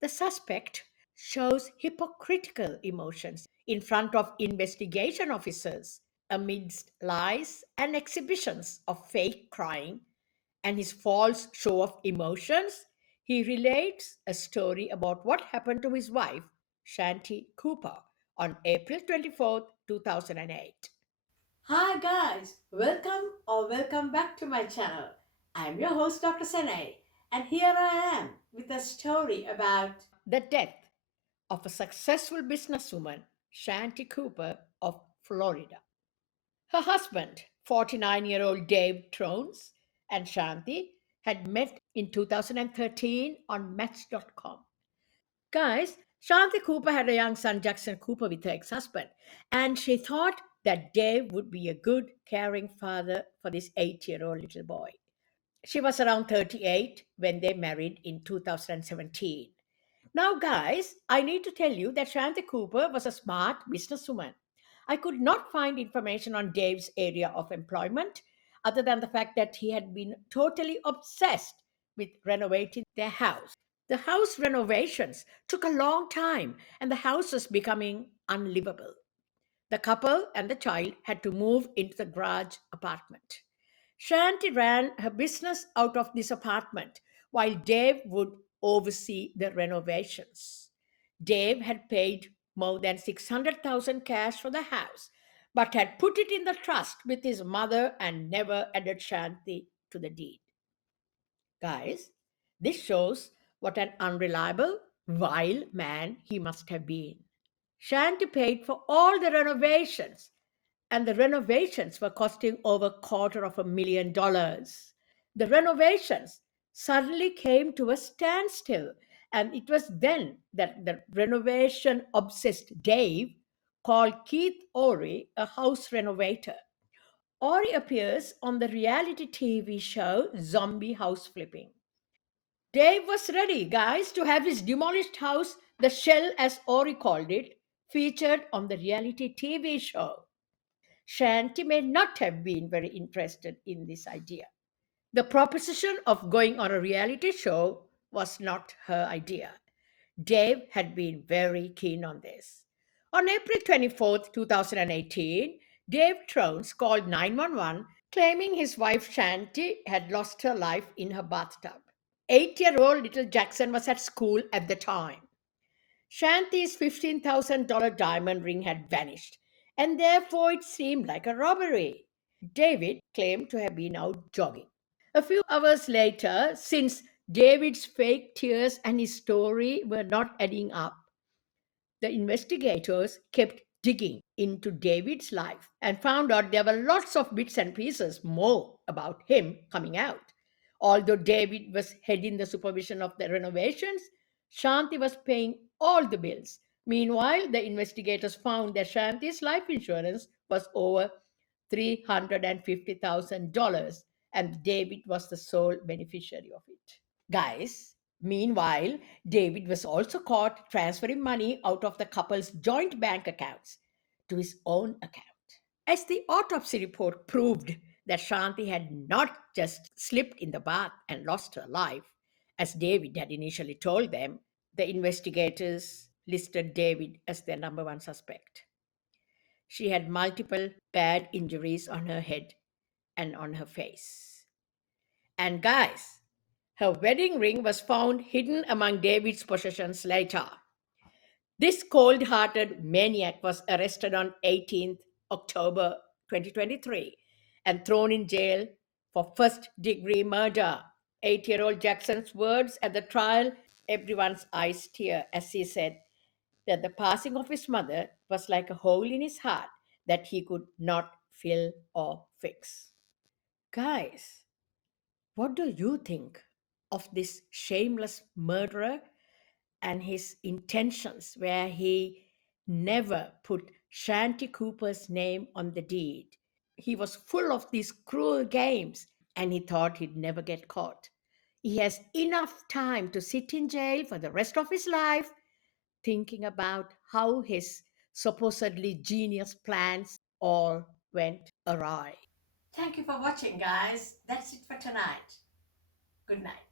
The suspect shows hypocritical emotions in front of investigation officers amidst lies and exhibitions of fake crying and his false show of emotions. He relates a story about what happened to his wife, Shanti Cooper, on April 24th, 2008. Hi guys, welcome back to my channel. I'm your host Dr. Senay, and here I am with a story about the death of a successful businesswoman, Shanti Cooper of Florida. Her husband, 49-year-old Dave Tronnes, and Shanti had met in 2013 on Match.com. Guys, Shanti Cooper had a young son, Jackson Cooper, with her ex husband, and she thought that Dave would be a good, caring father for this 8-year-old little boy. She was around 38 when they married in 2017. Now, guys, I need to tell you that Shanti Cooper was a smart businesswoman. I could not find information on Dave's area of employment other than the fact that he had been totally obsessed with renovating their house. The house renovations took a long time and the house was becoming unlivable. The couple and the child had to move into the garage apartment. Shanti ran her business out of this apartment while Dave would oversee the renovations. Dave had paid more than 600,000 cash for the house but had put it in the trust with his mother and never added Shanti to the deed. Guys, this shows what an unreliable, vile man he must have been. Shanti paid for all the renovations, and the renovations were costing over $250,000. The renovations suddenly came to a standstill, and it was then that the renovation obsessed Dave called Keith Ory a house renovator. Ory appears on the reality TV show Zombie House Flipping. Dave was ready, guys, to have his demolished house, the shell as Ori called it, featured on the reality TV show. Shanti may not have been very interested in this idea. The proposition of going on a reality show was not her idea. Dave had been very keen on this. On April 24th, 2018, Dave Tronnes called 911 claiming his wife Shanti had lost her life in her bathtub. 8-year-old little Jackson was at school at the time. Shanti's $15,000 diamond ring had vanished, and therefore it seemed like a robbery. David claimed to have been out jogging. A few hours later, since David's fake tears and his story were not adding up, the investigators kept digging into David's life and found out there were lots of bits and pieces more about him coming out. Although David was heading the supervision of the renovations, Shanti was paying all the bills. Meanwhile, the investigators found that Shanti's life insurance was over $350,000 and David was the sole beneficiary of it. Guys, meanwhile, David was also caught transferring money out of the couple's joint bank accounts to his own account. As the autopsy report proved that Shanti had not just slipped in the bath and lost her life, as David had initially told them, the investigators listed David as their number one suspect. She had multiple bad injuries on her head and on her face. And guys, her wedding ring was found hidden among David's possessions later. This cold hearted maniac was arrested on 18th October 2023 and thrown in jail for first degree murder. 8-year-old Jackson's words at the trial, everyone's eyes tear as he said that the passing of his mother was like a hole in his heart that he could not fill or fix. Guys, what do you think of this shameless murderer and his intentions, where he never put Shanti Cooper's name on the deed? He was full of these cruel games and he thought he'd never get caught. He has enough time to sit in jail for the rest of his life thinking about how his supposedly genius plans all went awry. Thank you for watching, guys. That's it for tonight. Good night.